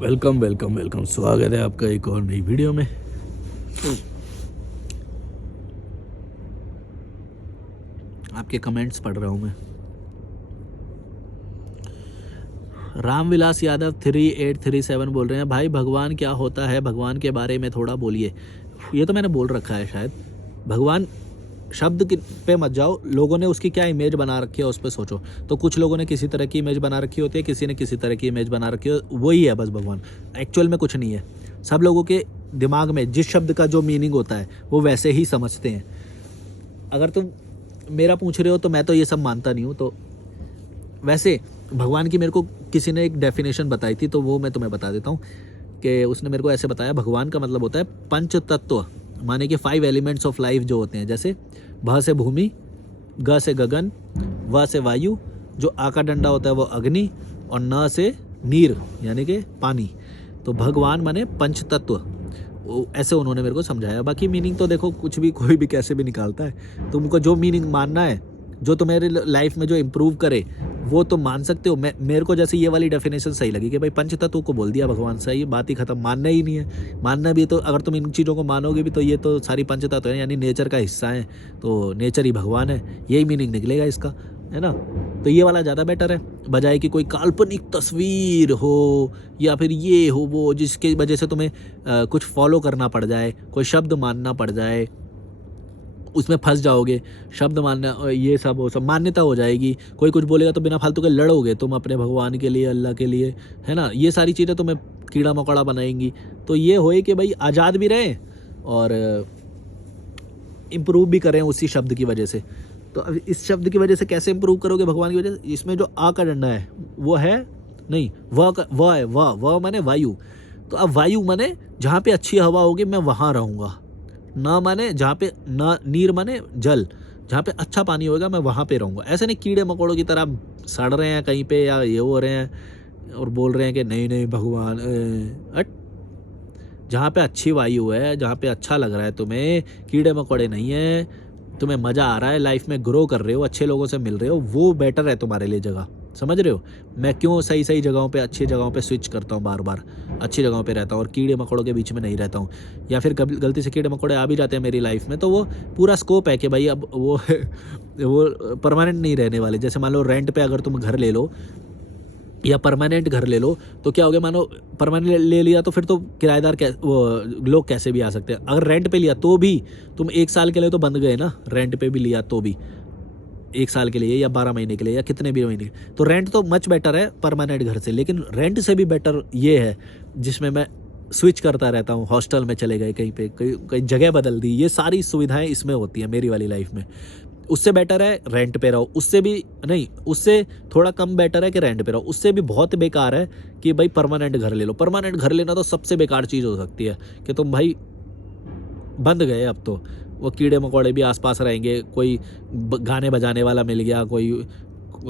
Welcome welcome welcome, स्वागत है आपका एक और नई वीडियो में। आपके कमेंट्स पढ़ रहा हूँ मैं। रामविलास यादव 3837 बोल रहे हैं, भाई भगवान क्या होता है, भगवान के बारे में थोड़ा बोलिए। ये तो मैंने बोल रखा है शायद। भगवान शब्द पे मत जाओ, लोगों ने उसकी क्या इमेज बना रखी है उस पर सोचो। तो कुछ लोगों ने किसी तरह की इमेज बना रखी होती है, किसी ने किसी तरह की इमेज बना रखी है, वही है बस भगवान। एक्चुअल में कुछ नहीं है। सब लोगों के दिमाग में जिस शब्द का जो मीनिंग होता है वो वैसे ही समझते हैं। अगर तुम मेरा पूछ रहे हो तो मैं तो ये सब मानता नहीं हूँ। तो वैसे भगवान की मेरे को किसी ने एक डेफिनेशन बताई थी, तो वो मैं तुम्हें बता देता हूँ कि उसने मेरे को ऐसे बताया, भगवान का मतलब होता है पंच तत्व, माने कि 5 एलिमेंट्स ऑफ लाइफ जो होते हैं, जैसे भ से भूमि, ग से गगन, व से वायु, जो आ का डंडा होता है वो अग्नि, और न से नीर यानी कि पानी। तो भगवान माने पंच तत्व, ऐसे उन्होंने मेरे को समझाया। बाकी मीनिंग तो देखो कुछ भी कोई भी कैसे भी निकालता है। तुमको जो मीनिंग मानना है, जो तुम्हारे लाइफ में जो इम्प्रूव करे, वो तुम मान सकते हो। मेरे को जैसे ये वाली डेफिनेशन सही लगी कि भाई पंचतत्व को बोल दिया भगवान, सही, बात ही खत्म। मानना ही नहीं है। मानना भी तो, अगर तुम इन चीज़ों को मानोगे भी तो ये तो सारी पंचतत्व है, यानी नेचर का हिस्सा है, तो नेचर ही भगवान है, यही मीनिंग निकलेगा इसका, है ना। तो ये वाला ज़्यादा बेटर है, बजाय कि कोई काल्पनिक तस्वीर हो या फिर ये हो वो, जिसकी वजह से तुम्हें कुछ फॉलो करना पड़ जाए, कोई शब्द मानना पड़ जाए, उसमें फंस जाओगे। शब्द मानना, ये सब वो सब मान्यता हो जाएगी। कोई कुछ बोलेगा तो बिना फालतू के लड़ोगे तुम अपने भगवान के लिए, अल्लाह के लिए, है ना। ये सारी चीज़ें तुम्हें कीड़ा मकोड़ा बनाएंगी। तो ये होए कि भाई आज़ाद भी रहें और इम्प्रूव भी करें उसी शब्द की वजह से। तो अब इस शब्द की वजह से कैसे इम्प्रूव करोगे भगवान की वजह से? इसमें जो आ का डंडा है वो है नहीं, वह है, वह माने वायु। तो अब वायु माने जहाँ पे अच्छी हवा होगी मैं वहाँ रहूँगा। ना माने जहाँ पे, ना नीर माने जल, जहाँ पे अच्छा पानी होगा मैं वहाँ पे रहूँगा। ऐसे नहीं कीड़े मकोड़ों की तरह सड़ रहे हैं कहीं पे या ये हो रहे हैं और बोल रहे हैं कि नहीं नहीं भगवान। जहाँ पे अच्छी वायु है, जहाँ पे अच्छा लग रहा है तुम्हें, कीड़े मकोड़े नहीं है, तुम्हें मज़ा आ रहा है, लाइफ में ग्रो कर रहे हो, अच्छे लोगों से मिल रहे हो, वो बेटर है तुम्हारे लिए जगह। समझ रहे हो मैं क्यों सही सही जगहों पे, अच्छी जगहों पे स्विच करता हूँ, बार बार अच्छी जगहों पे रहता हूँ और कीड़े मकोड़ों के बीच में नहीं रहता हूँ। या फिर कभी गलती से कीड़े मकोड़े आ भी जाते हैं मेरी लाइफ में, तो वो पूरा स्कोप है कि भाई अब वो परमानेंट नहीं रहने वाले। जैसे मान लो रेंट पे अगर तुम घर ले लो या परमानेंट घर ले लो, तो क्या हो गया, मानो परमानेंट ले लिया तो फिर तो किराएदार वो लोग कैसे भी आ सकते हैं। अगर रेंट पे लिया तो भी तुम 1 साल के लिए तो बंद गए ना, रेंट पे भी लिया तो भी 1 साल के लिए या 12 महीने के लिए या कितने भी महीने। तो रेंट तो मच बेटर है परमानेंट घर से, लेकिन रेंट से भी बेटर ये है जिसमें मैं स्विच करता रहता हूँ। हॉस्टल में चले गए, कहीं पे कहीं जगह बदल दी, ये सारी सुविधाएं इसमें होती हैं मेरी वाली लाइफ में। उससे बेटर है रेंट पे रहो। उससे भी नहीं, उससे थोड़ा कम बेटर है कि रेंट पे रहो। उससे भी बहुत बेकार है कि भाई परमानेंट घर ले लो। परमानेंट घर लेना तो सबसे बेकार चीज़ हो सकती है कि तुम भाई बंद गए। अब तो वो कीड़े मकोड़े भी आसपास रहेंगे, कोई गाने बजाने वाला मिल गया, कोई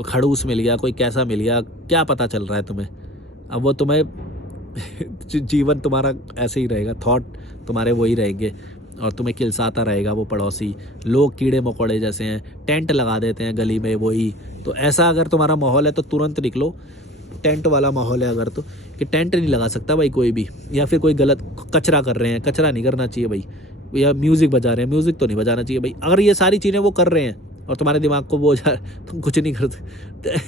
खड़ूस मिल गया, कोई कैसा मिल गया, क्या पता चल रहा है तुम्हें। अब वो तुम्हें जीवन तुम्हारा ऐसे ही रहेगा, थॉट तुम्हारे वही रहेंगे और तुम्हें किलसाता रहेगा वो पड़ोसी। लोग कीड़े मकोड़े जैसे हैं, टेंट लगा देते हैं गली में वही। तो ऐसा अगर तुम्हारा माहौल है तो तुरंत निकलो। टेंट वाला माहौल है अगर, तो कि टेंट नहीं लगा सकता भाई कोई भी। या फिर कोई गलत कचरा कर रहे हैं, कचरा नहीं करना चाहिए भाई। या म्यूज़िक बजा रहे हैं, म्यूज़िक तो नहीं बजाना चाहिए भाई। अगर ये सारी चीज़ें वो कर रहे हैं और तुम्हारे दिमाग को वो तुम कुछ नहीं करते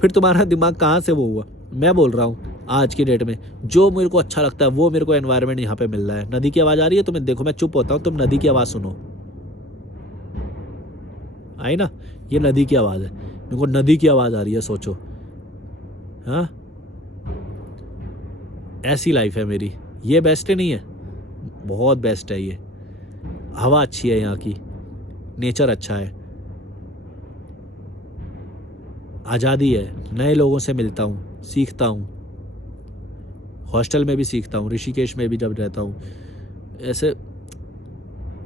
फिर तुम्हारा दिमाग कहाँ से वो हुआ। मैं बोल रहा हूँ आज की डेट में जो मेरे को अच्छा लगता है वो मेरे को एनवायरनमेंट यहाँ पे मिल रहा है। नदी की आवाज़ आ रही है तुम्हें, देखो मैं चुप होता हूँ, तुम नदी की आवाज़ सुनो। आई ना, ये नदी की आवाज़ है, मेरे को नदी की आवाज़ आ रही है, सोचो। हाँ, ऐसी लाइफ है मेरी। ये बेस्ट है नहीं है, बहुत बेस्ट है ये। हवा अच्छी है यहाँ की, नेचर अच्छा है, आज़ादी है, नए लोगों से मिलता हूँ, सीखता हूँ। हॉस्टल में भी सीखता हूँ, ऋषिकेश में भी जब रहता हूँ, ऐसे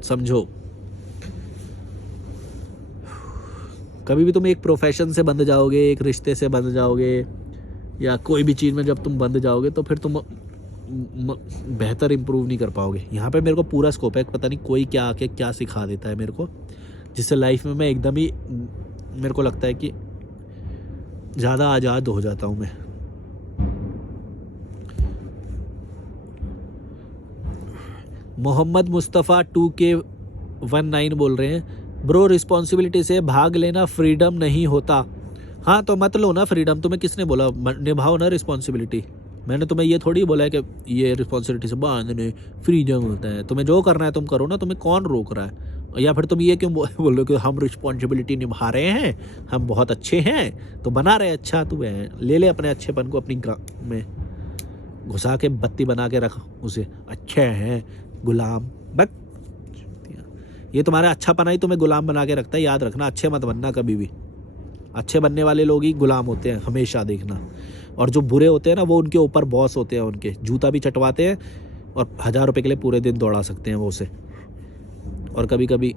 समझो। कभी भी तुम एक प्रोफेशन से बंध जाओगे, एक रिश्ते से बंध जाओगे, या कोई भी चीज़ में जब तुम बंध जाओगे तो फिर तुम बेहतर इम्प्रूव नहीं कर पाओगे। यहाँ पे मेरे को पूरा स्कोप है, पता नहीं कोई क्या आके क्या सिखा देता है मेरे को, जिससे लाइफ में मैं एकदम ही, मेरे को लगता है कि ज़्यादा आज़ाद हो जाता हूँ मैं। मोहम्मद मुस्तफ़ा 2K19 बोल रहे हैं, ब्रो रिस्पॉन्सिबिलिटी से भाग लेना फ्रीडम नहीं होता। हाँ तो मत लो ना फ्रीडम, तुम्हें किसने बोला, निभाओ ना रिस्पॉन्सिबिलिटी। मैंने तुम्हें ये थोड़ी बोला है कि ये रिस्पॉन्सिबिलिटी से बांधने फ्रीडम होता है। तुम्हें जो करना है तुम करो ना, तुम्हें कौन रोक रहा है। या फिर तुम ये क्यों बोल रहे हो कि हम रिस्पॉन्सिबिलिटी निभा रहे हैं, हम बहुत अच्छे हैं, तो बना रहे अच्छा। तू है ले अपने अच्छेपन को अपनी में घुसा के बत्ती बना के रख उसे, अच्छे हैं गुलाम। बस ये तुम्हारा अच्छापना ही तुम्हें गुलाम बना के रखता है, याद रखना। अच्छे मत बनना कभी भी, अच्छे बनने वाले लोग ही गुलाम होते हैं हमेशा, देखना। और जो बुरे होते हैं ना, वो उनके ऊपर बॉस होते हैं, उनके जूता भी चटवाते हैं और 1000 रुपये के लिए पूरे दिन दौड़ा सकते हैं वो उसे। और कभी कभी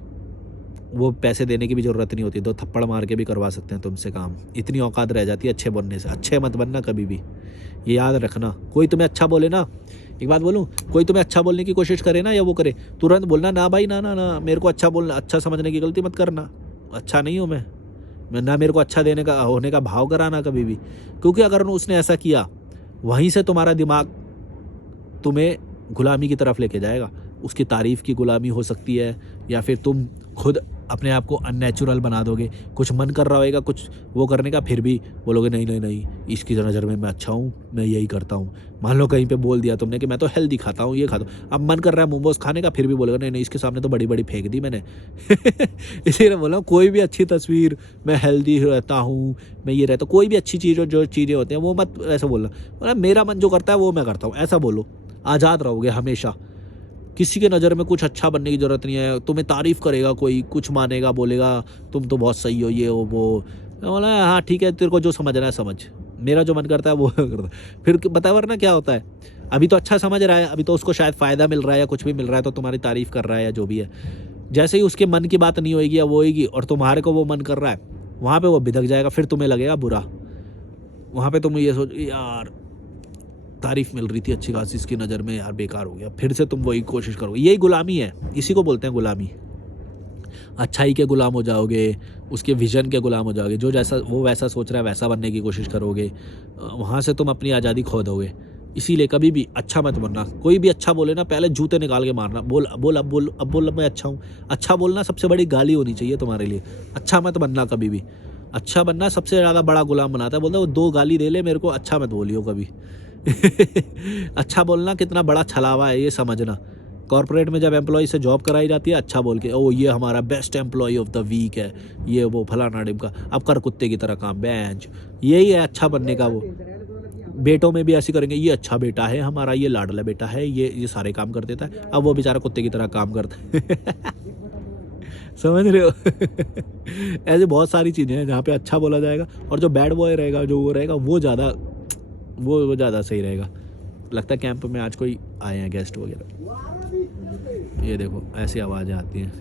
वो पैसे देने की भी ज़रूरत नहीं होती, 2 थप्पड़ मार के भी करवा सकते हैं तुमसे काम। इतनी औकात रह जाती है अच्छे बनने से। अच्छे मत बनना कभी भी, ये याद रखना। कोई तुम्हें अच्छा बोले ना, एक बात बोलूँ, कोई तुम्हें अच्छा बोलने की कोशिश करे ना, या वो करे, तुरंत बोलना ना भाई ना ना ना, मेरे को अच्छा बोलना, अच्छा समझने की गलती मत करना। अच्छा नहीं हूँ मैं ना, मेरे को अच्छा देने का होने का भाव कराना कभी भी। क्योंकि अगर उसने ऐसा किया, वहीं से तुम्हारा दिमाग तुम्हें गुलामी की तरफ लेके जाएगा। उसकी तारीफ़ की गुलामी हो सकती है, या फिर तुम खुद अपने आप को अननेचुरल बना दोगे। कुछ मन कर रहा होगा कुछ वो करने का, फिर भी बोलोगे नहीं नहीं नहीं, इसकी नज़र में मैं अच्छा हूँ, मैं यही करता हूँ। मान लो कहीं पे बोल दिया तुमने कि मैं तो हेल्दी खाता हूँ, ये खाता हूँ, अब मन कर रहा है मोमोज खाने का, फिर भी बोलेगा नहीं नहीं, इसके सामने तो बड़ी बड़ी फेंक दी मैंने। इसीलिए बोला, कोई भी अच्छी तस्वीर, मैं हेल्दी रहता हूँ, मैं ये रहता हूँ, कोई भी अच्छी चीज़ जो चीज़ें होती हैं वो मत ऐसा बोलना। मतलब मेरा मन जो करता है वो मैं करता हूँ, ऐसा बोलो। आज़ाद रहोगे हमेशा। किसी के नज़र में कुछ अच्छा बनने की ज़रूरत नहीं है। तुम्हें तारीफ़ करेगा कोई, कुछ मानेगा, बोलेगा तुम तो बहुत सही हो, ये हो वो, बोला हाँ ठीक है, तेरे को जो समझना है समझ, मेरा जो मन करता है वो करता। फिर बता वरना क्या होता है, अभी तो अच्छा समझ रहा है, अभी तो उसको शायद फ़ायदा मिल रहा है या कुछ भी मिल रहा है, तो तुम्हारी तारीफ़ कर रहा है या जो भी है। जैसे ही उसके मन की बात नहीं होएगी या वो होएगी और तुम्हारे को वो मन कर रहा है, वहाँ पर वो बिदक जाएगा, फिर तुम्हें लगेगा बुरा। वहाँ पर तुम ये सोच, यार तारीफ मिल रही थी अच्छी खासी, इसकी नज़र में यार बेकार हो गया, फिर से तुम वही कोशिश करोगे। यही गुलामी है, इसी को बोलते हैं गुलामी। अच्छाई के गुलाम हो जाओगे, उसके विजन के गुलाम हो जाओगे, जो जैसा वो वैसा सोच रहा है वैसा बनने की कोशिश करोगे, वहाँ से तुम अपनी आज़ादी खो दोगे। इसीलिए कभी भी अच्छा मत बनना। कोई भी अच्छा बोले ना, पहले जूते निकाल के मारना, बोल बोल अब बोल, अब बोल मैं अच्छा हूँ। अच्छा बोलना सबसे बड़ी गाली होनी चाहिए तुम्हारे लिए। अच्छा मत बनना कभी भी। अच्छा बनना सबसे ज़्यादा बड़ा गुलाम बनाता है। बोलता है वो 2 गाली दे ले मेरे को, अच्छा मत बोलियो कभी। अच्छा बोलना कितना बड़ा छलावा है ये समझना। कॉर्पोरेट में जब एम्प्लॉय से जॉब कराई जाती है अच्छा बोल के, ओ ये हमारा best employee of the week है, ये वो फलाना डिमका, अब कर कुत्ते की तरह काम, बेंच। यही है अच्छा बनने का। वो बेटों में भी ऐसे करेंगे, ये अच्छा बेटा है हमारा, ये लाडला बेटा है, ये सारे काम कर देता है, अब वो बेचारा कुत्ते की तरह काम करता है। समझ रहे हो? ऐसे बहुत सारी चीज़ें हैं जहाँ पे अच्छा बोला जाएगा, और जो बैड बॉय रहेगा, जो वो रहेगा, वो ज़्यादा सही रहेगा। लगता है कैंप में आज कोई आए हैं गेस्ट वगैरह। ये देखो ऐसी आवाज़ें आती हैं,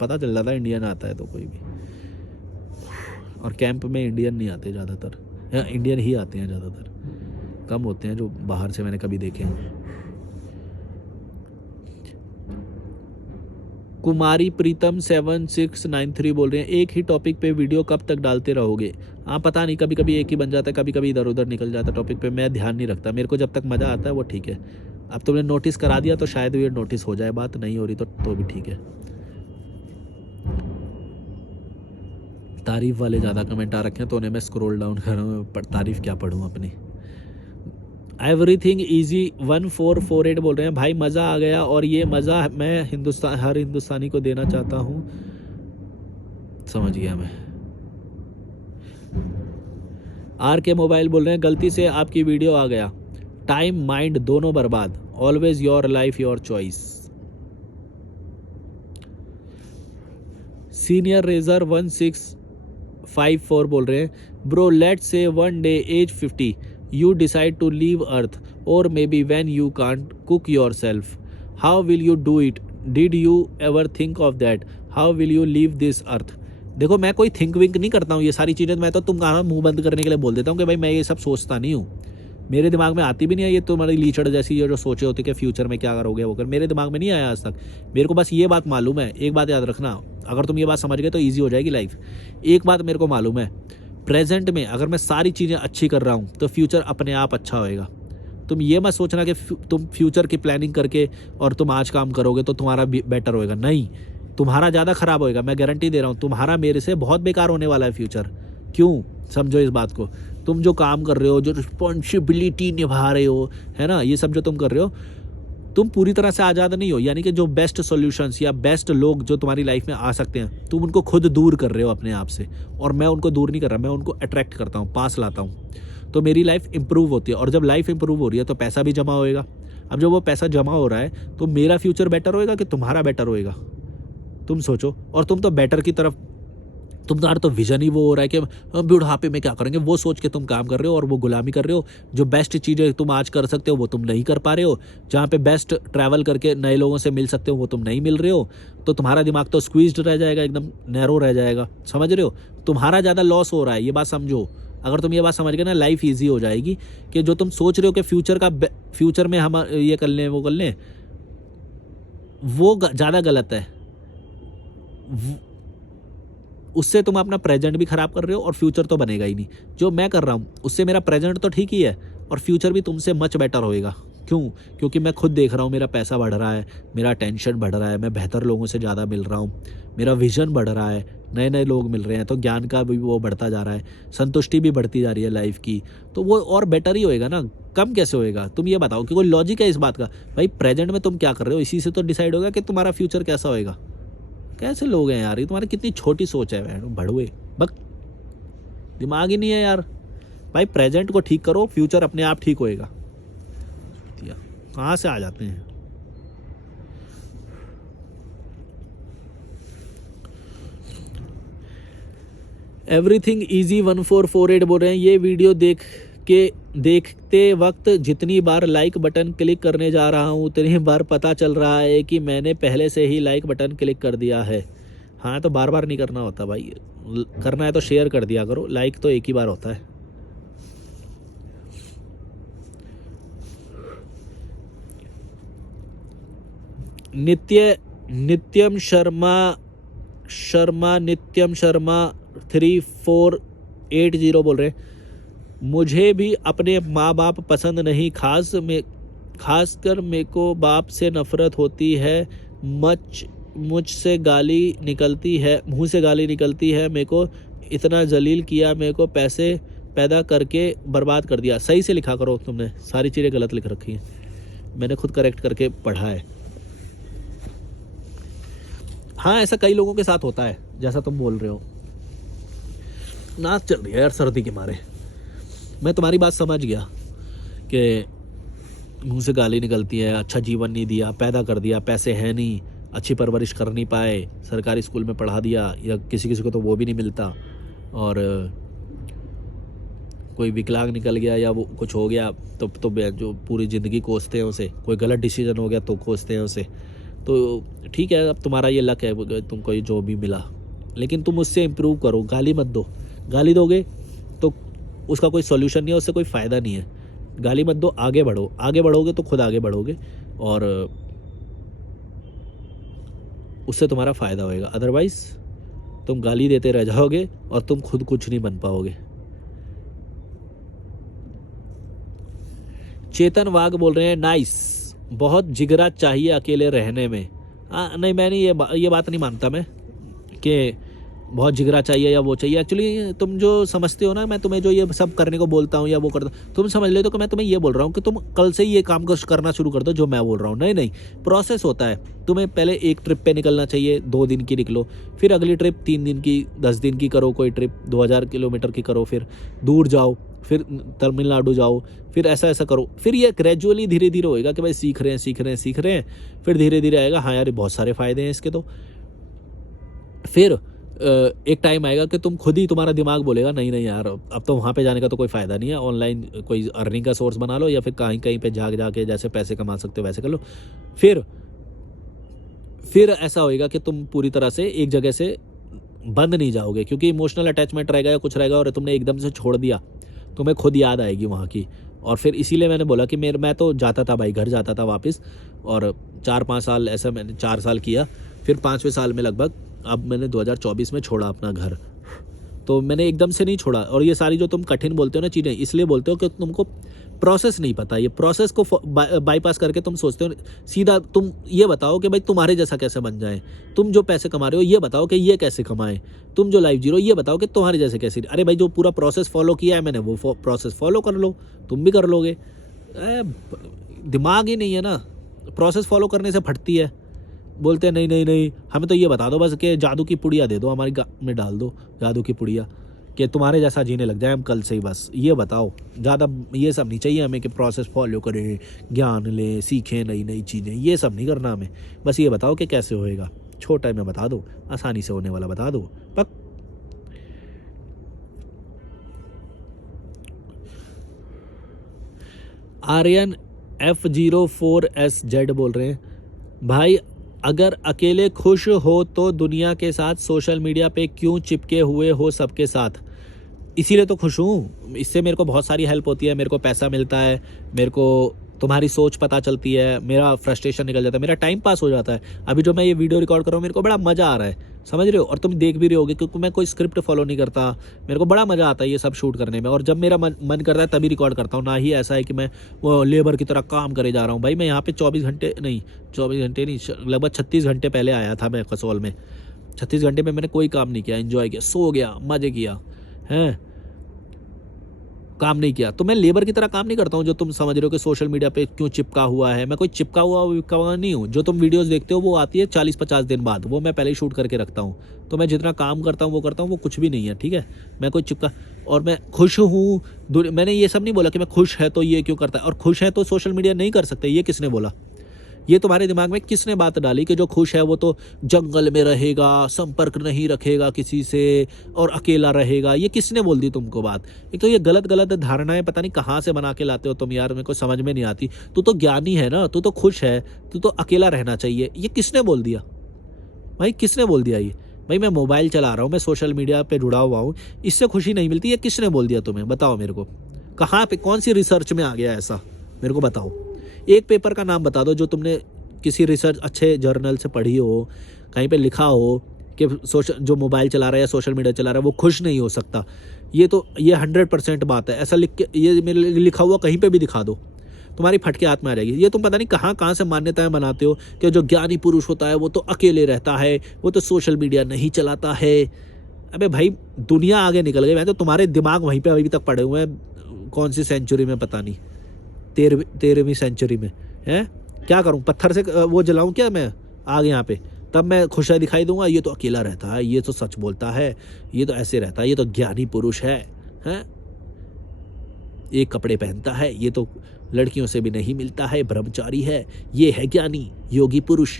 पता चल जाता है इंडियन आता है तो कोई भी। और कैंप में इंडियन नहीं आते ज़्यादातर, या इंडियन ही आते हैं ज़्यादातर, कम होते हैं जो बाहर से मैंने कभी देखे हैं। कुमारी प्रीतम 7693 बोल रहे हैं, एक ही टॉपिक पे वीडियो कब तक डालते रहोगे? हाँ पता नहीं, कभी कभी एक ही बन जाता है, कभी कभी इधर उधर निकल जाता है टॉपिक पे। मैं ध्यान नहीं रखता, मेरे को जब तक मज़ा आता है वो ठीक है। अब तुमने नोटिस करा दिया तो शायद ये नोटिस हो जाए, बात नहीं हो रही तो भी ठीक है। तारीफ वाले ज़्यादा कमेंट आ रखे हैं तो उन्हें मैं स्क्रॉल डाउन कर रहा हूँ, पर तारीफ क्या पढ़ूँ अपनी। एवरीथिंग ईजी 1448 बोल रहे हैं, भाई मज़ा आ गया, और ये मज़ा मैं हर हिंदुस्तानी को देना चाहता हूँ। समझ गया मैं। आर के मोबाइल बोल रहे हैं, गलती से आपकी वीडियो आ गया, टाइम माइंड दोनों बर्बाद, always your life your choice. Senior razor 1654 बोल रहे हैं, bro let's say one day as 50 you decide to leave earth, or maybe when you can't cook yourself, how will you do it? Did you ever think of that? How will you leave this earth? देखो मैं कोई think विंक नहीं करता हूँ, ये सारी चीज़ें मैं तो तुम कहा मुंह बंद करने के लिए बोल देता हूँ कि भाई मैं ये सब सोचता नहीं हूँ, मेरे दिमाग में आती भी नहीं है ये तुम्हारी लीचड़ जैसी ये जो सोचे होते कि फ्यूचर में क्या करोगे वो कर, मेरे दिमाग में नहीं आया आज तक। मेरे को बस ये बात मालूम है, एक बात याद रखना, अगर तुम ये बात समझ गए तो ईजी हो जाएगी लाइफ। एक बात मेरे को मालूम है, प्रेजेंट में अगर मैं सारी चीज़ें अच्छी कर रहा हूँ तो फ्यूचर अपने आप अच्छा होएगा। तुम ये मत सोचना कि तुम फ्यूचर की प्लानिंग करके और तुम आज काम करोगे तो तुम्हारा बेटर होएगा। नहीं, तुम्हारा ज़्यादा ख़राब होएगा, मैं गारंटी दे रहा हूँ। तुम्हारा मेरे से बहुत बेकार होने वाला है फ्यूचर। क्यों? समझो इस बात को। तुम जो काम कर रहे हो, जो रिस्पॉन्सिबिलिटी निभा रहे हो, है ना, ये सब जो तुम कर रहे हो, तुम पूरी तरह से आज़ाद नहीं हो। यानी कि जो बेस्ट सॉल्यूशंस या बेस्ट लोग जो तुम्हारी लाइफ में आ सकते हैं, तुम उनको खुद दूर कर रहे हो अपने आप से। और मैं उनको दूर नहीं कर रहा, मैं उनको अट्रैक्ट करता हूँ, पास लाता हूँ। तो मेरी लाइफ इंप्रूव होती है, और जब लाइफ इंप्रूव हो रही है तो पैसा भी जमा होएगा। अब जब वो पैसा जमा हो रहा है तो मेरा फ्यूचर बेटर होएगा कि तुम्हारा बेटर होएगा? तुम सोचो। और तुम तो बेटर की तरफ, तुम्हारा तो विजन ही वो हो रहा है कि बुढ़ापे में क्या करेंगे, वो सोच के तुम काम कर रहे हो और वो गुलामी कर रहे हो। जो बेस्ट चीज़ें तुम आज कर सकते हो वो तुम नहीं कर पा रहे हो। जहाँ पे बेस्ट ट्रैवल करके नए लोगों से मिल सकते हो वो तुम नहीं मिल रहे हो। तो तुम्हारा दिमाग तो स्क्वीज्ड रह जाएगा, एकदम नैरो रह जाएगा। समझ रहे हो? तुम्हारा ज़्यादा लॉस हो रहा है, ये बात समझो। अगर तुम ये बात समझ गए ना, लाइफ ईजी हो जाएगी। कि जो तुम सोच रहे हो कि फ्यूचर में हम ये कर लें, वो कर लें, वो ज़्यादा गलत है। उससे तुम अपना प्रेजेंट भी ख़राब कर रहे हो और फ्यूचर तो बनेगा ही नहीं। जो मैं कर रहा हूँ उससे मेरा प्रेजेंट तो ठीक ही है और फ्यूचर भी तुमसे मच बेटर होएगा। क्यों? क्योंकि मैं खुद देख रहा हूँ मेरा पैसा बढ़ रहा है, मेरा टेंशन बढ़ रहा है, मैं बेहतर लोगों से ज़्यादा मिल रहा हूँ, मेरा विजन बढ़ रहा है, नए नए लोग मिल रहे हैं, तो ज्ञान का भी वो बढ़ता जा रहा है, संतुष्टि भी बढ़ती जा रही है लाइफ की। तो वो और बेटर ही होएगा ना, कम कैसे होएगा? तुम ये बताओ कि कोई लॉजिक है इस बात का? भाई प्रेजेंट में तुम क्या कर रहे हो, इसी से तो डिसाइड होगा कि तुम्हारा फ्यूचर कैसा होएगा। कैसे लोग हैं यार, ये तुम्हारी कितनी छोटी सोच है भड़ुए, बक दिमाग ही नहीं है यार। भाई प्रेजेंट को ठीक करो, फ्यूचर अपने आप ठीक होएगा। कहाँ से आ जाते हैं? एवरीथिंग इजी 1448 बोल रहे हैं, ये वीडियो देखते वक्त जितनी बार लाइक बटन क्लिक करने जा रहा हूँ उतनी बार पता चल रहा है कि मैंने पहले से ही लाइक बटन क्लिक कर दिया है। हाँ, तो बार बार नहीं करना होता भाई, करना है तो शेयर कर दिया करो, लाइक तो एक ही बार होता है। नित्यम शर्मा 3480 बोल रहे हैं, मुझे भी अपने माँ बाप पसंद नहीं, खासकर मेरे को बाप से नफरत होती है। मुझसे गाली निकलती है, मुँह से गाली निकलती है। मेरे को इतना जलील किया, मेरे को पैसे पैदा करके बर्बाद कर दिया। सही से लिखा करो, तुमने सारी चीज़ें गलत लिख रखी हैं, मैंने खुद करेक्ट करके पढ़ा है। हाँ, ऐसा कई लोगों के साथ होता है जैसा तुम बोल रहे हो। नाक चल रही है यार सर्दी के मारे। मैं तुम्हारी बात समझ गया कि मुंह से गाली निकलती है, अच्छा जीवन नहीं दिया, पैदा कर दिया, पैसे हैं नहीं, अच्छी परवरिश कर नहीं पाए, सरकारी स्कूल में पढ़ा दिया, या किसी को तो वो भी नहीं मिलता, और कोई विकलांग निकल गया या वो कुछ हो गया तो जो पूरी ज़िंदगी कोसते हैं उसे, कोई गलत डिसीजन हो गया तो कोसते हैं उसे। तो ठीक है, अब तुम्हारा ये लक है, तुमको ये जो भी मिला, लेकिन तुम उससे इम्प्रूव करो, गाली मत दो। गाली दोगे तो उसका कोई सॉल्यूशन नहीं है, उससे कोई फ़ायदा नहीं है। गाली मत दो, आगे बढ़ो। आगे बढ़ोगे तो खुद आगे बढ़ोगे और उससे तुम्हारा फ़ायदा होएगा। अदरवाइज़ तुम गाली देते रह जाओगे और तुम खुद कुछ नहीं बन पाओगे। चेतन वाघ बोल रहे हैं, नाइस, बहुत जिगरा चाहिए अकेले रहने में। नहीं, मैं नहीं, ये बात नहीं मानता मैं कि बहुत जिगरा चाहिए या वो चाहिए। एक्चुअली तुम जो समझते हो ना, मैं तुम्हें जो ये सब करने को बोलता हूँ या वो करता हूँ, तुम समझ लेते हो कि मैं तुम्हें ये बोल रहा हूँ कि तुम कल से ही ये काम करना शुरू कर दो जो मैं बोल रहा हूँ। नहीं, प्रोसेस होता है। तुम्हें पहले एक ट्रिप पे निकलना चाहिए, 2 दिन की निकलो, फिर अगली ट्रिप 3 दिन की, 10 दिन की करो, कोई ट्रिप 2000 किलोमीटर की करो, फिर दूर जाओ, फिर तमिलनाडु जाओ, फिर ऐसा करो। फिर ये ग्रेजुअली धीरे धीरे होएगा कि भाई सीख रहे हैं, फिर धीरे धीरे आएगा, हाँ यार बहुत सारे फ़ायदे हैं इसके। तो फिर एक टाइम आएगा कि तुम खुद ही, तुम्हारा दिमाग बोलेगा नहीं यार, अब तो वहाँ पे जाने का तो कोई फ़ायदा नहीं है, ऑनलाइन कोई अर्निंग का सोर्स बना लो, या फिर कहीं पे जाके जैसे पैसे कमा सकते हो वैसे कर लो। फिर ऐसा होएगा कि तुम पूरी तरह से एक जगह से बंद नहीं जाओगे, क्योंकि इमोशनल अटैचमेंट रहेगा या कुछ रहेगा और तुमने एकदम से छोड़ दिया, तुम्हें खुद याद आएगी वहाँ की। और फिर इसीलिए मैंने बोला कि मैं तो जाता था भाई, घर जाता था वापस, और 4-5 साल ऐसा मैंने 4 साल किया। फिर 5वें साल में लगभग, अब मैंने 2024 में छोड़ा अपना घर। तो मैंने एकदम से नहीं छोड़ा। और ये सारी जो तुम कठिन बोलते हो ना चीज़ें, इसलिए बोलते हो कि तुमको प्रोसेस नहीं पता, ये प्रोसेस को बाईपास करके तुम सोचते हो सीधा तुम ये बताओ कि भाई तुम्हारे जैसा कैसे बन जाए, तुम जो पैसे कमा रहे हो ये बताओ कि ये कैसे कमाएं, तुम जो लाइफ जी रहे हो ये बताओ कि तुम्हारे जैसे कैसे। अरे भाई जो पूरा प्रोसेस फॉलो किया है मैंने वो प्रोसेस फॉलो कर लो, तुम भी कर लोगे। दिमाग ही नहीं है ना, प्रोसेस फॉलो करने से फटती है। बोलते हैं नहीं नहीं नहीं, हमें तो ये बता दो बस कि जादू की पुड़िया दे दो हमारी में डाल दो जादू की पुड़िया कि तुम्हारे जैसा जीने लग जाए हम कल से ही, बस ये बताओ। ज़्यादा ये सब नहीं चाहिए हमें कि प्रोसेस फॉलो करें, ज्ञान लें, सीखें नई नई चीज़ें, ये सब नहीं करना हमें। बस ये बताओ कि कैसे होएगा, छोटा में बता दो, आसानी से होने वाला बता दो। पक आर्यन F04SZ बोल रहे हैं, भाई अगर अकेले खुश हो तो दुनिया के साथ सोशल मीडिया पे क्यों चिपके हुए हो सबके साथ? इसीलिए तो खुश हूँ, इससे मेरे को बहुत सारी हेल्प होती है, मेरे को पैसा मिलता है, मेरे को तुम्हारी सोच पता चलती है, मेरा फ्रस्ट्रेशन निकल जाता है, मेरा टाइम पास हो जाता है। अभी जो मैं ये वीडियो रिकॉर्ड कर रहा हूँ मेरे को बड़ा मज़ा आ रहा है, समझ रहे हो? और तुम देख भी रहे होगे क्योंकि मैं कोई स्क्रिप्ट फॉलो नहीं करता, मेरे को बड़ा मज़ा आता है ये सब शूट करने में। और जब मेरा मन करता है तभी रिकॉर्ड करता हूँ, ना ही ऐसा है कि मैं वो लेबर की तरह काम करे जा रहा हूँ। भाई मैं यहाँ पे 24 घंटे नहीं, लगभग 36 घंटे पहले आया था मैं कसौल में। 36 घंटे में मैंने कोई काम नहीं किया, एंजॉय किया, सो गया, मज़े किया, हैं, काम नहीं किया। तो मैं लेबर की तरह काम नहीं करता हूँ जो तुम समझ रहे हो कि सोशल मीडिया पे क्यों चिपका हुआ है। मैं कोई चिपका हुआ नहीं हूँ। जो तुम वीडियोस देखते हो वो आती है 40-50 दिन बाद, वो मैं पहले ही शूट करके रखता हूँ। तो मैं जितना काम करता हूँ वो करता हूँ, वो कुछ भी नहीं है, ठीक है? मैं कोई चिपका, और मैं खुश हूँ। मैंने ये सब नहीं बोला कि मैं खुश है तो ये क्यों करता है, और खुश है तो सोशल मीडिया नहीं कर सकते, ये किसने बोला? ये तुम्हारे दिमाग में किसने बात डाली कि जो खुश है वो तो जंगल में रहेगा, संपर्क नहीं रखेगा किसी से और अकेला रहेगा? ये किसने बोल दी तुमको बात? एक तो ये गलत गलत धारणाएं पता नहीं कहाँ से बना के लाते हो तुम यार, मेरे को समझ में नहीं आती। तू तो ज्ञानी है ना, तू तो खुश है, तू तो अकेला रहना चाहिए, ये किसने बोल दिया भाई? किसने बोल दिया ये? भाई मैं मोबाइल चला रहा हूँ, मैं सोशल मीडिया पे जुड़ा हुआ हूँ, इससे खुशी नहीं मिलती, ये किसने बोल दिया तुम्हें? बताओ मेरे को, कहाँ पे कौन सी रिसर्च में आ गया ऐसा, मेरे को बताओ। एक पेपर का नाम बता दो जो तुमने किसी रिसर्च अच्छे जर्नल से पढ़ी हो, कहीं पे लिखा हो कि जो मोबाइल चला रहा है या सोशल मीडिया चला रहा है वो खुश नहीं हो सकता। ये 100% बात है, ऐसा लिख के ये मेरे लिखा हुआ कहीं पे भी दिखा दो, तुम्हारी फटके हाथ में आ जाएगी। ये तुम पता नहीं कहाँ से मान्यताएं बनाते हो कि जो ज्ञानी पुरुष होता है वो तो अकेले रहता है, वो तो सोशल मीडिया नहीं चलाता है। अबे भाई दुनिया आगे निकल गई, मैं तो तुम्हारे दिमाग वहीं पे अभी तक पड़े हुए हैं, कौन सी सेंचुरी में पता नहीं, 13वीं सेंचुरी में है। क्या करूं, पत्थर से वो जलाऊं क्या मैं आग यहाँ पे? तब मैं खुश दिखाई दूंगा, ये तो अकेला रहता है, ये तो सच बोलता है, ये तो ऐसे रहता है, ये तो ज्ञानी पुरुष है, एक कपड़े पहनता है, ये तो लड़कियों से भी नहीं मिलता है, ब्रह्मचारी है, ये है ज्ञानी योगी पुरुष।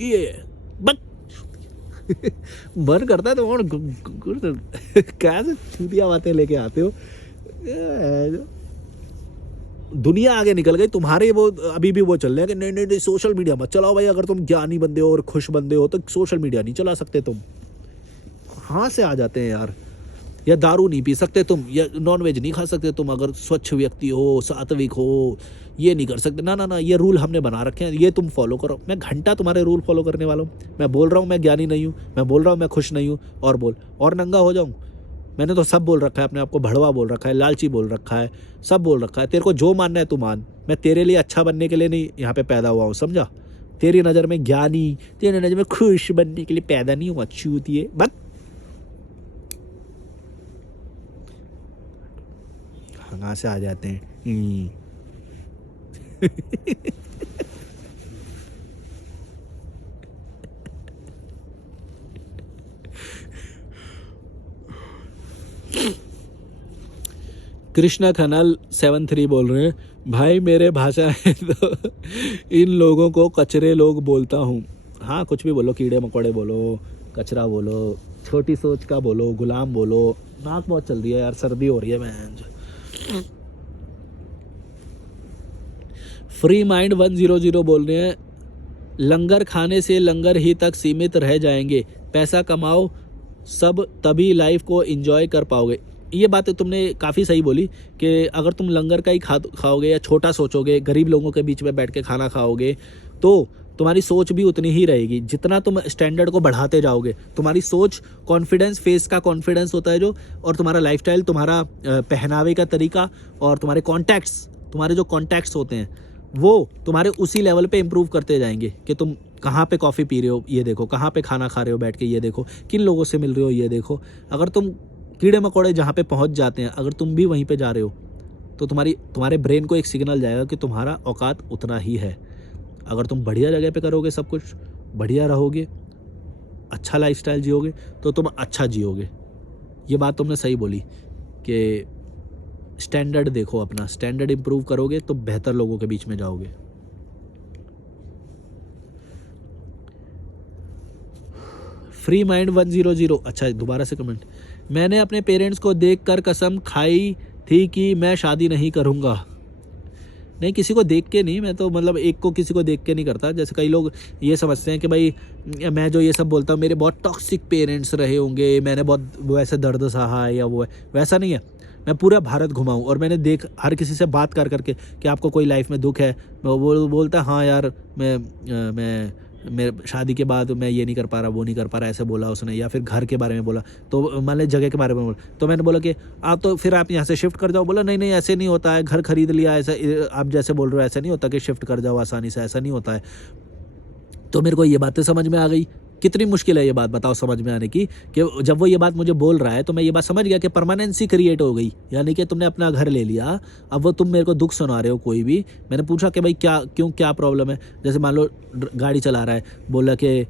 ये मन करता है तो कैसे छूटिया बातें लेके आते हो। दुनिया आगे निकल गई, तुम्हारे वो अभी भी वो चल रहे हैं कि नहीं नहीं नहीं सोशल मीडिया मत चलाओ भाई, अगर तुम ज्ञानी बंदे हो और खुश बंदे हो तो सोशल मीडिया नहीं चला सकते तुम। कहाँ से आ जाते हैं यार? या दारू नहीं पी सकते तुम, या नॉनवेज नहीं खा सकते तुम, अगर स्वच्छ व्यक्ति हो, सात्विक हो, ये नहीं कर सकते। ना ना ना, ये रूल हमने बना रखे हैं, ये तुम फॉलो करो। मैं घंटा तुम्हारे रूल फॉलो करने वाला हूँ? मैं बोल रहा हूँ मैं ज्ञानी नहीं हूँ, मैं बोल रहा हूँ मैं खुश नहीं हूँ, और बोल और नंगा हो जाऊँ? मैंने तो सब बोल रखा है, अपने आप को भड़वा बोल रखा है, लालची बोल रखा है, सब बोल रखा है। तेरे को जो मानना है तू मान, मैं तेरे लिए अच्छा बनने के लिए नहीं यहाँ पे पैदा हुआ हूँ, समझा? तेरी नज़र में ज्ञानी, तेरी नज़र में खुश बनने के लिए पैदा नहीं हुआ, चूतिए। बस कहाँ से आ जाते हैं। कृष्णा खनल 73 बोल रहे हैं, भाई मेरे भाषा है तो इन लोगों को कचरे लोग बोलता हूँ। हाँ कुछ भी बोलो, कीड़े मकोड़े बोलो, कचरा बोलो, छोटी सोच का बोलो, गुलाम बोलो, नाक बहुत चल रही है यार, सर्दी हो रही है। मैं फ्री माइंड 100 बोल रहे हैं, लंगर खाने से लंगर ही तक सीमित रह जाएंगे, पैसा कमाओ सब तभी लाइफ को एंजॉय कर पाओगे। ये बात तुमने काफ़ी सही बोली कि अगर तुम लंगर का ही खाओगे या छोटा सोचोगे, गरीब लोगों के बीच में बैठ के खाना खाओगे, तो तुम्हारी सोच भी उतनी ही रहेगी। जितना तुम स्टैंडर्ड को बढ़ाते जाओगे, तुम्हारी सोच, कॉन्फिडेंस, फेस का कॉन्फिडेंस होता है जो, और तुम्हारा लाइफस्टाइल, तुम्हारा पहनावे का तरीका, और तुम्हारे कॉन्टैक्ट्स, तुम्हारे जो कॉन्टैक्ट्स होते हैं वो तुम्हारे उसी लेवल पे इम्प्रूव करते जाएंगे कि तुम कहाँ पे कॉफ़ी पी रहे हो ये देखो, कहाँ पे खाना खा रहे हो बैठ के ये देखो, किन लोगों से मिल रहे हो ये देखो। अगर तुम कीड़े मकोड़े जहाँ पे पहुँच जाते हैं, अगर तुम भी वहीं पे जा रहे हो, तो तुम्हारे ब्रेन को एक सिग्नल जाएगा कि तुम्हारा औकात उतना ही है। अगर तुम बढ़िया जगह पे करोगे, सब कुछ बढ़िया रहोगे, अच्छा लाइफस्टाइल जियोगे, तो तुम अच्छा जियोगे। ये बात तुमने सही बोली कि स्टैंडर्ड देखो, अपना स्टैंडर्ड इंप्रूव करोगे तो बेहतर लोगों के बीच में जाओगे। फ्री माइंड 100, अच्छा दोबारा से कमेंट। मैंने अपने पेरेंट्स को देखकर कसम खाई थी कि मैं शादी नहीं करूँगा। नहीं, किसी को देख के नहीं, मैं तो मतलब एक को किसी को देख के नहीं करता। जैसे कई लोग ये समझते हैं कि भाई मैं जो ये सब बोलता हूँ मेरे बहुत टॉक्सिक पेरेंट्स रहे होंगे, मैंने बहुत वो ऐसे दर्द सहा है या वो है, वैसा नहीं है। मैं पूरा भारत घुमा हूँ और मैंने देख हर किसी से बात कर करके कि आपको कोई लाइफ में दुख है, वो बोलता है हाँ यार मैं मेरे शादी के बाद मैं ये नहीं कर पा रहा, वो नहीं कर पा रहा, ऐसे बोला उसने, या फिर घर के बारे में बोला, तो मान ली जगह के बारे में बोला, तो मैंने बोला कि आप तो फिर आप यहाँ से शिफ्ट कर जाओ। बोला नहीं नहीं ऐसे नहीं होता है, घर खरीद लिया, ऐसा आप जैसे बोल रहे हो ऐसा नहीं होता कि शिफ्ट कर जाओ आसानी से, ऐसा नहीं होता है। तो मेरे को ये बातें समझ में आ गई। कितनी मुश्किल है ये बात बताओ समझ में आने की, कि जब वो ये बात मुझे बोल रहा है तो मैं ये बात समझ गया कि परमानेंसी क्रिएट हो गई, यानी कि तुमने अपना घर ले लिया, अब वो तुम मेरे को दुख सुना रहे हो कोई भी। मैंने पूछा कि भाई क्या प्रॉब्लम है। जैसे मान लो गाड़ी चला रहा है, बोला कि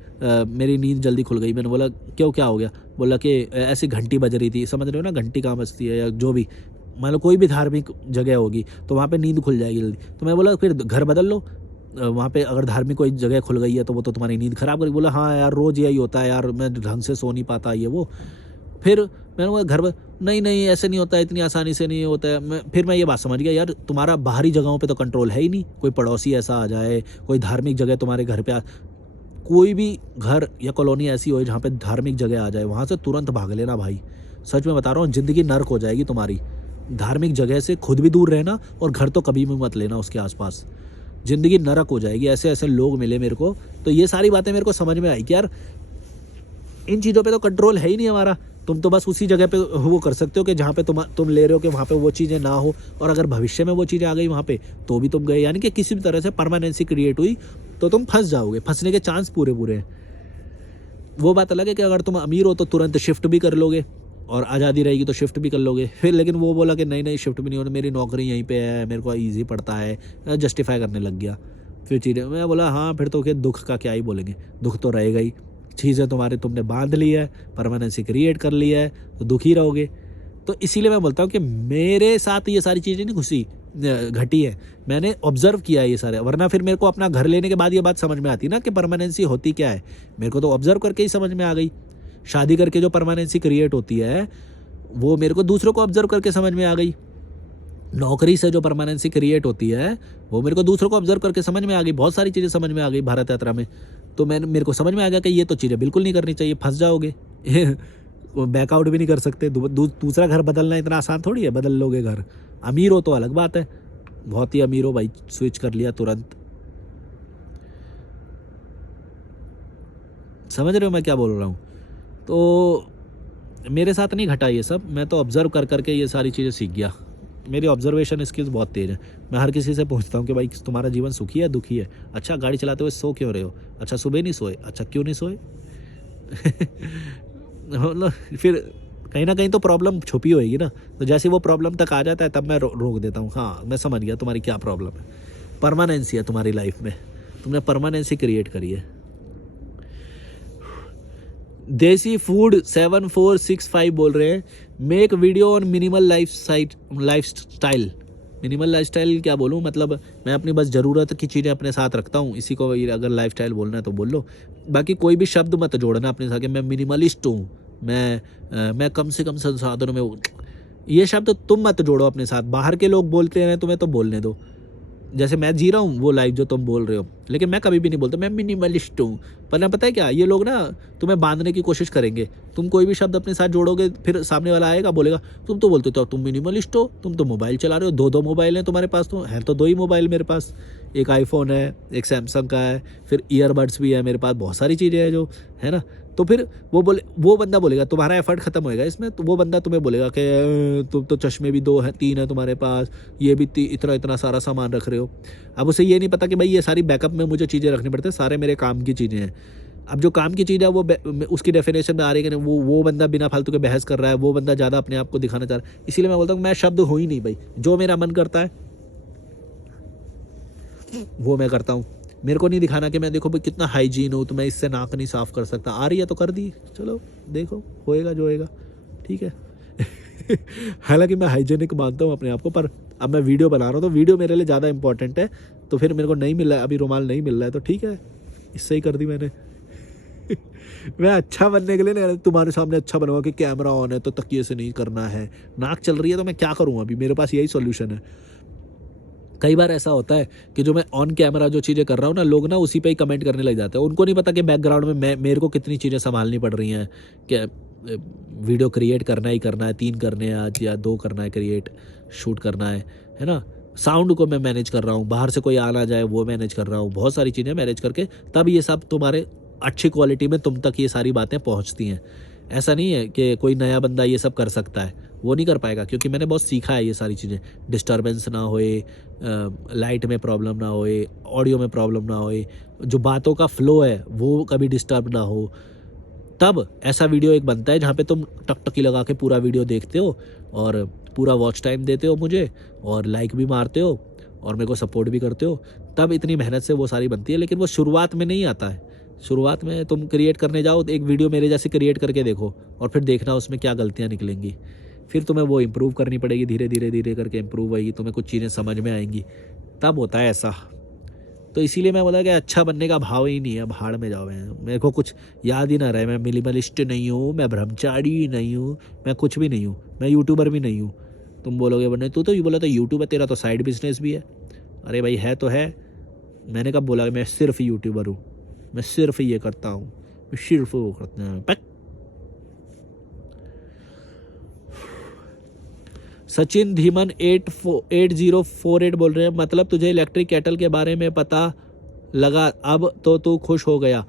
मेरी नींद जल्दी खुल गई। मैंने बोला क्यों, क्या हो गया? बोला कि ऐसी घंटी बज रही थी, समझ रहे हो ना घंटी कहाँ बजती है, या जो भी मान लो कोई भी धार्मिक जगह होगी तो वहाँ पे नींद खुल जाएगी जल्दी। तो मैं बोला फिर घर बदल लो, वहाँ पे अगर धार्मिक कोई जगह खुल गई है तो वो तो तुम्हारी नींद खराब करेगी। बोला हाँ यार रोज़ यही होता है यार, मैं ढंग से सो नहीं पाता ये वो। फिर मैंने बोला घर नहीं नहीं ऐसे नहीं होता है, इतनी आसानी से नहीं होता है। फिर मैं ये बात समझ गया यार, तुम्हारा बाहरी जगहों पे तो कंट्रोल है ही नहीं। कोई पड़ोसी ऐसा आ जाए, कोई धार्मिक जगह तुम्हारे घर पे कोई भी घर या कॉलोनी ऐसी हो जहाँ पे धार्मिक जगह आ जाए, वहाँ से तुरंत भाग लेना भाई। सच में बता रहा हूँ, ज़िंदगी नर्क हो जाएगी तुम्हारी। धार्मिक जगह से खुद भी दूर रहना, और घर तो कभी भी मत लेना उसके आसपास, ज़िंदगी नरक हो जाएगी। ऐसे ऐसे लोग मिले मेरे को, तो ये सारी बातें मेरे को समझ में आई कि यार इन चीज़ों पे तो कंट्रोल है ही नहीं हमारा। तुम तो बस उसी जगह पे वो कर सकते हो कि जहाँ पे तुम ले रहे हो कि वहाँ पे वो चीज़ें ना हो, और अगर भविष्य में वो चीज़ें आ गई वहाँ पे तो भी तुम गए, यानी कि किसी भी तरह से परमानेंसी क्रिएट हुई तो तुम फंस जाओगे। फंसने के चांस पूरे हैं। वो बात अलग है कि अगर तुम अमीर हो तो तुरंत शिफ्ट भी कर लोगे, और आज़ादी रहेगी तो शिफ्ट भी कर लोगे। फिर लेकिन वो बोला कि नहीं नहीं शिफ्ट भी नहीं होना, मेरी नौकरी यहीं पे है, मेरे को ईजी पड़ता है, जस्टिफाई करने लग गया फिर चीज़ें। मैं बोला हाँ फिर तो क्या दुख का क्या ही बोलेंगे, दुख तो रहेगा ही। चीज़ें तुमने बांध ली है, परमानेंसी क्रिएट कर लिया है, तो दुखी रहोगे। तो इसीलिए मैं बोलता हूँ कि मेरे साथ ये सारी चीज़ें नहीं घटी है, मैंने ऑब्जर्व किया है ये सारे। वरना फिर मेरे को अपना घर लेने के बाद ये बात समझ में आती ना कि परमानेंसी होती क्या है। मेरे को तो ऑब्जर्व करके ही समझ में आ गई। शादी करके जो परमानेंसी क्रिएट होती है वो मेरे को दूसरों को ऑब्जर्व करके समझ में आ गई। नौकरी से जो परमानेंसी क्रिएट होती है वो मेरे को दूसरों को ऑब्जर्व करके समझ में आ गई। बहुत सारी चीज़ें समझ में आ गई भारत यात्रा में। तो मेरे को समझ में आ गया कि ये तो चीज़ें बिल्कुल नहीं करनी चाहिए, फंस जाओगे। बैकआउट भी नहीं कर सकते। दूसरा घर बदलना इतना आसान थोड़ी है, बदल लोगे घर। अमीर हो तो अलग बात है, बहुत ही अमीर हो भाई, स्विच कर लिया तुरंत। समझ रहे हो मैं क्या बोल रहा हूँ? तो मेरे साथ नहीं घटा ये सब, मैं तो ऑब्ज़र्व कर करके ये सारी चीज़ें सीख गया। मेरी ऑब्जर्वेशन स्किल्स बहुत तेज़ है। मैं हर किसी से पूछता हूँ कि भाई तुम्हारा जीवन सुखी है दुखी है? अच्छा गाड़ी चलाते हुए सो क्यों रहे हो? अच्छा सुबह नहीं सोए? अच्छा क्यों नहीं सोए? मतलब फिर कहीं ना कहीं तो प्रॉब्लम छुपी होएगी ना। तो जैसे वो प्रॉब्लम तक आ जाता है तब मैं रोक देता हूँ। हाँ मैं समझ गया तुम्हारी क्या प्रॉब्लम है। परमानेंसी है तुम्हारी लाइफ में, तुमने परमानेंसी क्रिएट करी है। देसी फूड 7465 बोल रहे हैं, make video on minimal life style. Minimal life style क्या बोलूँ, मतलब मैं अपनी बस ज़रूरत की चीज़ें अपने साथ रखता हूँ। इसी को अगर लाइफ स्टाइल बोलना है तो बोल लो। बाकी कोई भी शब्द मत जोड़ना अपने साथ कि मैं मिनिमलिस्ट हूँ, मैं कम से कम संसाधनों में। ये शब्द तुम मत जोड़ो अपने साथ। बाहर के लोग बोलते हैं तुम्हें तो बोलने दो। जैसे मैं जी रहा हूँ वो लाइफ जो तुम बोल रहे हो, लेकिन मैं कभी भी नहीं बोलता मैं मिनिमलिस्ट हूँ। पर ना पता है क्या, ये लोग ना तुम्हें बांधने की कोशिश करेंगे। तुम कोई भी शब्द अपने साथ जोड़ोगे, फिर सामने वाला आएगा बोलेगा तुम तो बोलते हो तुम मिनिमलिस्ट हो, तुम तो मोबाइल चला रहे हो, दो दो मोबाइल हैं तुम्हारे पास, तो हैं तो दो ही मोबाइल मेरे पास, एक आईफोन है, एक सैमसंग का है, फिर ईयरबड्स भी है मेरे पास, बहुत सारी चीज़ें हैं जो है ना। तो फिर वो बंदा बोलेगा तुम्हारा एफर्ट खत्म होएगा इसमें, तो वो बंदा तुम्हें बोलेगा कि तुम तो चश्मे भी 2 हैं 3 हैं तुम्हारे पास, ये भी इतना इतना सारा सामान रख रहे हो। अब उसे ये नहीं पता कि भाई ये सारी बैकअप में मुझे चीज़ें रखनी पड़ती है, सारे मेरे काम की चीज़ें हैं। अब जो काम की चीज़ है वो उसकी डेफिनेशन में आ रही है कि नहीं, वो बंदा बिना फालतू के बहस कर रहा है, वो बंदा ज़्यादा अपने आप को दिखाना चाह रहा है। इसीलिए मैं बोलता हूँ मैं शब्द हूँ ही नहीं भाई, जो मेरा मन करता है वो मैं करता हूँ। मेरे को नहीं दिखाना कि मैं देखो भाई कितना हाइजीन हूँ, तो मैं इससे नाक नहीं साफ़ कर सकता। आ रही है तो कर दी, चलो देखो होएगा जो होएगा, ठीक है। हालांकि मैं हाइजीनिक मानता हूँ अपने आप को, पर अब मैं वीडियो बना रहा हूँ तो वीडियो मेरे लिए ज़्यादा इंपॉर्टेंट है। तो फिर मेरे को नहीं मिल रहा है, अभी रुमाल नहीं मिल रहा है, तो ठीक है इससे ही कर दी मैंने। मैं अच्छा बनने के लिए नहीं, तुम्हारे सामने अच्छा बनूंगा कि कैमरा ऑन है तो तकिए से नहीं करना है, नाक चल रही है तो मैं क्या करूँ, अभी मेरे पास यही सॉल्यूशन है। कई बार ऐसा होता है कि जो मैं ऑन कैमरा जो चीज़ें कर रहा हूँ ना, लोग ना उसी पे ही कमेंट करने लग जाते हैं। उनको नहीं पता कि बैकग्राउंड में मेरे को कितनी चीज़ें संभालनी पड़ रही हैं, कि वीडियो क्रिएट करना ही करना है, 3 करने हैं आज या 2 करना है, क्रिएट शूट करना है ना। साउंड को मैं मैनेज कर रहा हूँ, बाहर से कोई आना जाए वो मैनेज कर रहा हूँ, बहुत सारी चीज़ें मैनेज करके तब ये सब तुम्हारे अच्छी क्वालिटी में तुम तक ये सारी बातें पहुँचती हैं। ऐसा नहीं है कि कोई नया बंदा ये सब कर सकता है, वो नहीं कर पाएगा, क्योंकि मैंने बहुत सीखा है ये सारी चीज़ें। डिस्टर्बेंस ना होए, लाइट में प्रॉब्लम ना होए, ऑडियो में प्रॉब्लम ना होए, जो बातों का फ्लो है वो कभी डिस्टर्ब ना हो, तब ऐसा वीडियो एक बनता है जहाँ पे तुम टकटकी लगा के पूरा वीडियो देखते हो और पूरा वॉच टाइम देते हो मुझे, और लाइक भी मारते हो और मेरे को सपोर्ट भी करते हो। तब इतनी मेहनत से वो सारी बनती है, लेकिन वो शुरुआत में नहीं आता है। शुरुआत में तुम क्रिएट करने जाओ, एक वीडियो मेरे जैसे क्रिएट करके देखो और फिर देखना उसमें क्या गलतियाँ निकलेंगी। फिर तुम्हें वो इम्प्रूव करनी पड़ेगी, धीरे धीरे धीरे करके इम्प्रूव होएगी, तुम्हें कुछ चीज़ें समझ में आएंगी, तब होता है ऐसा। तो इसीलिए मैं बोला कि अच्छा बनने का भाव ही नहीं है, भाड़ में जाओ। मेरे को कुछ याद ही ना रहे, मैं मिनिमलिस्ट नहीं हूँ, मैं ब्रह्मचारी नहीं हूँ, मैं कुछ भी नहीं हूँ, मैं यूट्यूबर भी नहीं हूँ। तुम बोलोगे बने तू तो ये बोला था यूट्यूब है, तेरा तो साइड बिजनेस भी है। अरे भाई है तो है, मैंने कब बोला कि मैं सिर्फ यूट्यूबर हूँ, मैं सिर्फ ये करता हूँ, मैं सिर्फ वो करता हूँ। सचिन धीमन 8048 बोल रहे हैं, मतलब तुझे इलेक्ट्रिक केटल के बारे में पता लगा अब तो तू खुश हो गया।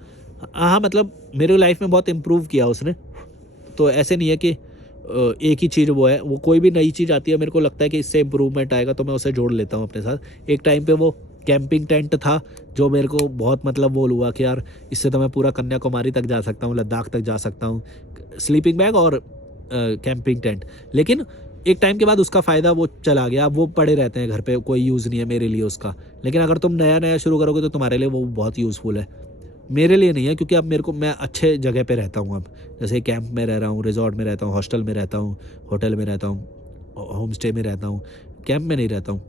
हाँ मतलब मेरे लाइफ में बहुत इम्प्रूव किया उसने। तो ऐसे नहीं है कि एक ही चीज़ वो है, वो कोई भी नई चीज़ आती है मेरे को लगता है कि इससे इम्प्रूवमेंट आएगा तो मैं उसे जोड़ लेता हूँ अपने साथ। एक टाइम पे वो कैंपिंग टेंट था जो मेरे को बहुत मतलब वो हुआ कि यार इससे तो मैं पूरा कन्याकुमारी तक जा सकता हूँ, लद्दाख तक जा सकता हूँ, स्लीपिंग बैग और कैंपिंग टेंट। लेकिन एक टाइम के बाद उसका फ़ायदा वो चला गया, अब वो पड़े रहते हैं घर पे, कोई यूज़ नहीं है मेरे लिए उसका। लेकिन अगर तुम नया नया शुरू करोगे तो तुम्हारे लिए वो बहुत यूज़फुल है, मेरे लिए नहीं है, क्योंकि अब मेरे को मैं अच्छे जगह पे रहता हूँ। अब जैसे कैंप में रह रहा हूँ, रिजॉर्ट में रहता हूँ, हॉस्टल में रहता हूँ, होटल में रहता हूँ, होम स्टे में रहता हूँ, कैंप में नहीं रहता हूँ।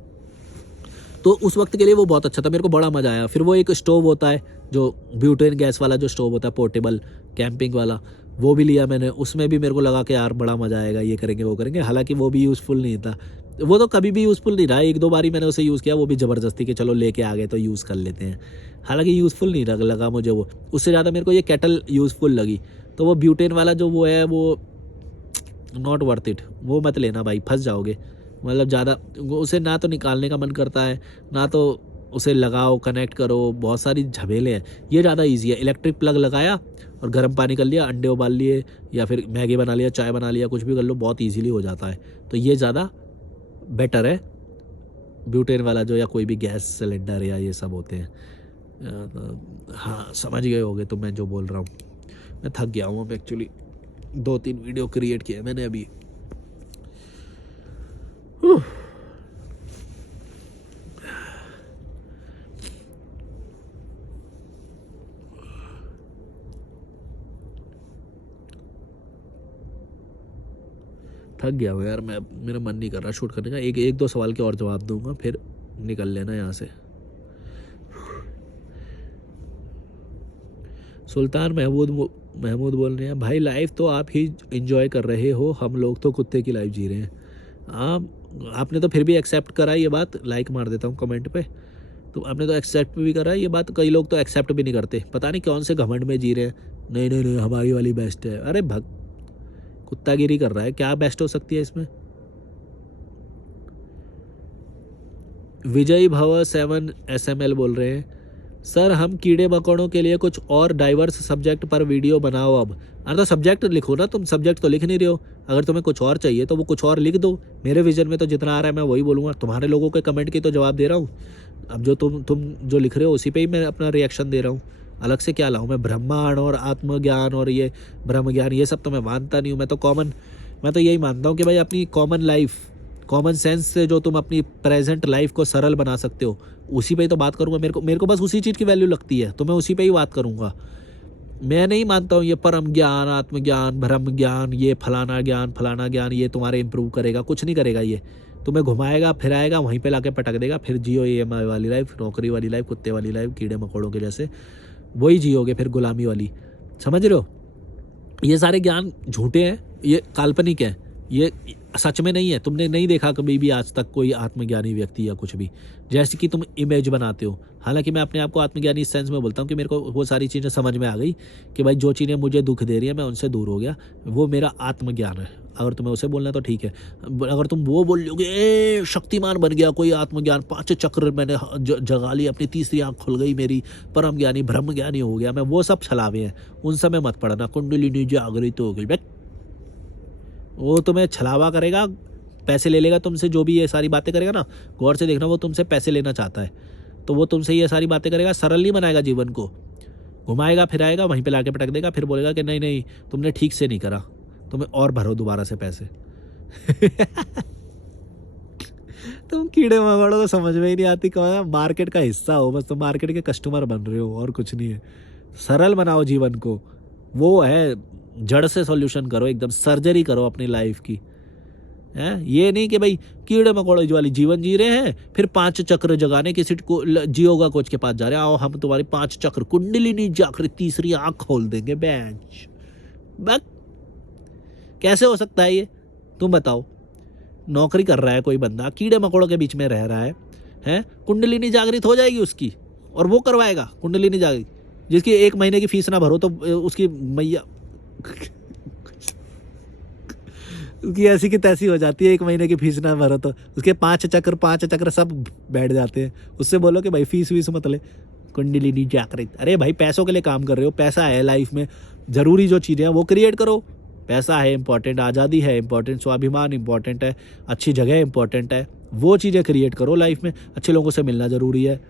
तो उस वक्त के लिए वो बहुत अच्छा था, मेरे को बड़ा मज़ा आया। फिर वो एक स्टोव होता है जो ब्यूटेन गैस वाला जो स्टोव होता है पोर्टेबल कैंपिंग वाला, वो भी लिया मैंने। उसमें भी मेरे को लगा कि यार बड़ा मज़ा आएगा, ये करेंगे वो करेंगे। हालांकि वो भी यूज़फुल नहीं था, वो तो कभी भी यूज़फुल नहीं रहा। 1-2 बारी मैंने उसे यूज़ किया, वो भी ज़बरदस्ती कि चलो लेके आ गए तो यूज़ कर लेते हैं। हालांकि यूज़फुल नहीं लगा मुझे वो, उससे ज़्यादा मेरे को ये केटल यूज़फुल लगी। तो वो ब्यूटेन वाला जो वो है वो नॉट वर्थ इट, वो मत लेना भाई, फंस जाओगे। मतलब ज़्यादा उसे ना तो निकालने का मन करता है, ना तो उसे लगाओ कनेक्ट करो, बहुत सारी झमेले हैं। ये ज़्यादा इजी है, इलेक्ट्रिक प्लग लगाया और गर्म पानी कर लिया, अंडे उबाल लिए या फिर मैगी बना लिया, चाय बना लिया, कुछ भी कर लो, बहुत ईजीली हो जाता है। तो ये ज़्यादा बेटर है ब्यूटेन वाला जो, या कोई भी गैस सिलेंडर या ये सब होते हैं। हाँ समझ गए होगे तो मैं जो बोल रहा हूँ। मैं थक गया हूँ अब एक्चुअली, 2-3 वीडियो क्रिएट किए मैंने अभी। थक गया हूँ यार मैं, मेरा मन नहीं कर रहा शूट करने का। एक दो सवाल के और जवाब दूंगा फिर निकल लेना यहाँ से। सुल्तान महमूद बोल रहे हैं, भाई लाइफ तो आप ही इंजॉय कर रहे हो, हम लोग तो कुत्ते की लाइफ जी रहे हैं। हाँ आपने तो फिर भी एक्सेप्ट करा ये बात, लाइक मार देता हूँ कमेंट पे। तो आपने तो एक्सेप्ट भी करा ये बात, कई लोग तो एक्सेप्ट भी नहीं करते, पता नहीं कौन से घमंड में जी रहे हैं। नहीं नहीं नहीं, हमारी वाली बेस्ट है। अरे भग, कुत्तागिरी कर रहा है, क्या बेस्ट हो सकती है इसमें। विजय भव 7 SML बोल रहे हैं, सर हम कीड़े मकोड़ों के लिए कुछ और डाइवर्स सब्जेक्ट पर वीडियो बनाओ अब। अरे तो सब्जेक्ट लिखो ना, तुम सब्जेक्ट तो लिख नहीं रहे हो। अगर तुम्हें कुछ और चाहिए तो वो कुछ और लिख दो। मेरे विजन में तो जितना आ रहा है मैं वही बोलूँगा, तुम्हारे लोगों के कमेंट की तो जवाब दे रहा हूँ। अब जो तुम जो लिख रहे हो उसी पे ही मैं अपना रिएक्शन दे रहा हूँ। अलग से क्या लाऊं मैं, ब्रह्मांड और आत्मज्ञान और ये ब्रह्म ज्ञान, ये सब तो मैं मानता नहीं हूँ। मैं तो यही मानता हूँ कि भाई अपनी कॉमन लाइफ, कॉमन सेंस से जो तुम अपनी प्रेजेंट लाइफ को सरल बना सकते हो, उसी पे ही तो बात करूँगा। मेरे को बस उसी चीज़ की वैल्यू लगती है, तो मैं उसी पे ही बात करूँगा। मैं नहीं मानता हूँ ये परम ज्ञान, आत्मज्ञान, ब्रह्म ज्ञान, ये फलाना ज्ञान ये तुम्हारे इंप्रूव करेगा, कुछ नहीं करेगा। ये तुम्हें घुमाएगा फिराएगा, वहीं पे लाके पटक देगा। फिर जियो EMI वाली लाइफ, नौकरी वाली लाइफ, कुत्ते वाली लाइफ, कीड़े मकोड़ों के जैसे वही जियोगे फिर, गुलामी वाली। समझ रहे हो, ये सारे ज्ञान झूठे हैं, ये काल्पनिक है, ये सच में नहीं है। तुमने नहीं देखा कभी भी आज तक कोई आत्मज्ञानी व्यक्ति या कुछ भी, जैसे कि तुम इमेज बनाते हो। हालांकि मैं अपने आप को आत्मज्ञानी इस सेंस में बोलता हूँ कि मेरे को वो सारी चीज़ें समझ में आ गई कि भाई जो चीज़ें मुझे दुख दे रही है मैं उनसे दूर हो गया, वो मेरा आत्मज्ञान है। अगर तुम्हें उसे बोलना है तो ठीक है। अगर तुम वो बोल लोगे ए शक्तिमान बन गया कोई, आत्मज्ञान, 5 चक्र मैंने जगा ली, अपनी तीसरी आँख खुल गई मेरी, परम ज्ञानी ब्रह्म ज्ञानी हो गया मैं, वो सब छलावे हैं, उन सब में मत पड़ना। कुंडलिनी जागृत हो गई, वो तुम्हें छलावा करेगा, पैसे ले लेगा तुमसे। जो भी ये सारी बातें करेगा ना, गौर से देखना, वो तुमसे पैसे लेना चाहता है, तो वो तुमसे ये सारी बातें करेगा, सरल नहीं बनाएगा जीवन को, घुमाएगा फिराएगा, वहीं पे लाके पटक देगा। फिर बोलेगा कि नहीं नहीं तुमने ठीक से नहीं करा, तुम्हें और भरो दोबारा से पैसे। तुम कीड़े मकोड़ों को समझ में ही नहीं आती, कौन मार्केट का हिस्सा हो, बस तुम मार्केट के कस्टमर बन रहे हो और कुछ नहीं है। सरल बनाओ जीवन को, वो है जड़ से सॉल्यूशन करो, एकदम सर्जरी करो अपनी लाइफ की। है ये नहीं कि भाई कीड़े मकोड़े वाली जीवन जी रहे हैं, फिर 5 चक्र जगाने किसी को जियोगा कोच के पास जा रहे हैं, आओ हम तुम्हारी 5 चक्र कुंडलिनी जाकर तीसरी आंख खोल देंगे। बेंच बक, कैसे हो सकता है ये, तुम बताओ। नौकरी कर रहा है कोई बंदा, कीड़े मकोड़ों के बीच में रह रहा है, कुंडलिनी जागृत हो जाएगी उसकी, और वो करवाएगा कुंडलिनी जागृत, जिसकी 1 महीने की फीस ना भरो तो उसकी मैया उसकी ऐसी की तैसी हो जाती है। 1 महीने की फीस ना भरो तो उसके 5 चक्र सब बैठ जाते हैं। उससे बोलो कि भाई फीस वीस मत ले, कुंडलिनी जागृत। अरे भाई पैसों के लिए काम कर रहे हो, पैसा है लाइफ में, ज़रूरी जो चीज़ें हैं वो क्रिएट करो। पैसा है इंपॉर्टेंट, आज़ादी है इंपॉर्टेंट, स्वाभिमान इंपॉर्टेंट है, अच्छी जगह इंपॉर्टेंट है, वो चीज़ें क्रिएट करो लाइफ में। अच्छे लोगों से मिलना ज़रूरी है।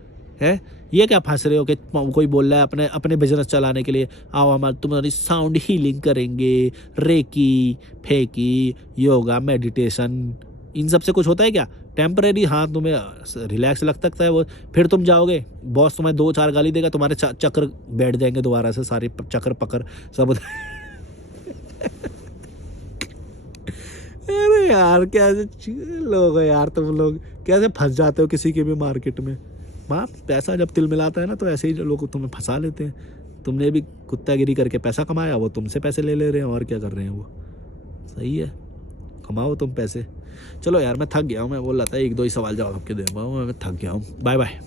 ये क्या फंस रहे हो कि कोई बोल रहा है अपने बिजनेस चलाने के लिए, आओ हम तुम्हारी साउंड हीलिंग करेंगे, रेकी फेकी, योगा, मेडिटेशन, इन सब से कुछ होता है क्या? टेम्परेरी, हाँ तुम्हें रिलैक्स लग सकता है वो, फिर तुम जाओगे बॉस तुम्हें 2-4 गाली देगा, तुम्हारे चक्र बैठ जाएंगे दोबारा से, सारे चक्र पकड़ सब। अरे यार कैसे लोग हो यार, तुम लोग कैसे फंस जाते हो किसी के भी मार्केट में। हाँ, पैसा जब तिल मिलाता है ना तो ऐसे ही लोग तुम्हें फंसा लेते हैं। तुमने भी कुत्तागिरी करके पैसा कमाया, वो तुमसे पैसे ले रहे हैं, और क्या कर रहे हैं वो। सही है, कमाओ तुम पैसे। चलो यार मैं थक गया हूँ, मैं बोल रहा था 1-2 ही सवाल जवाब आपके दे पाऊँ, मैं थक गया हूँ। Bye bye.